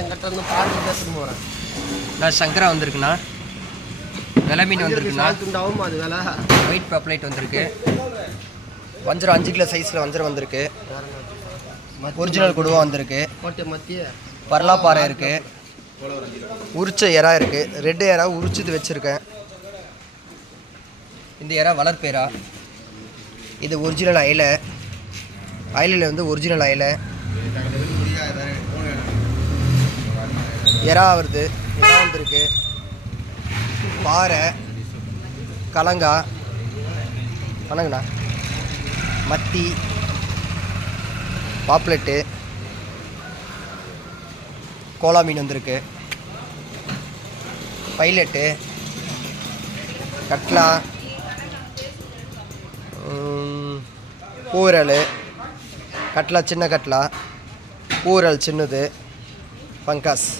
என்கிட்ட இருந்து பாட்டு பேசணும் போகிறேன். நான் சங்கரா வந்திருக்குண்ணா. வெலை மீன் வந்திருக்குண்ணா. துண்டாவும் அது வேலை. ஒயிட் பாப்லைட் வந்திருக்கு. வஞ்சரம் 5 கிலோ சைஸில் வஞ்சரம் வந்திருக்கு. ஒரிஜினல் கொடுவா வந்திருக்கு. பரலாப்பாறை இருக்குது. உரிச்ச எறா இருக்குது. ரெட்டு எறா உரிச்சது வச்சுருக்கேன். இந்த எறா வளர்ப்பேரா. இது ஒரிஜினல் அயிலை. அயிலையில் வந்து ஒரிஜினல் அயிலை. எறா வருது. எறா வந்துருக்கு. பாறை, கலங்கா, வணங்கண்ணா, மத்தி, பாப்லெட்டு, கோலா மீன் வந்திருக்கு. பைலட்டு, கட்லா, பூரல், கட்லா சின்ன கட்லா, பூரல் சின்னது, பங்காஸ்.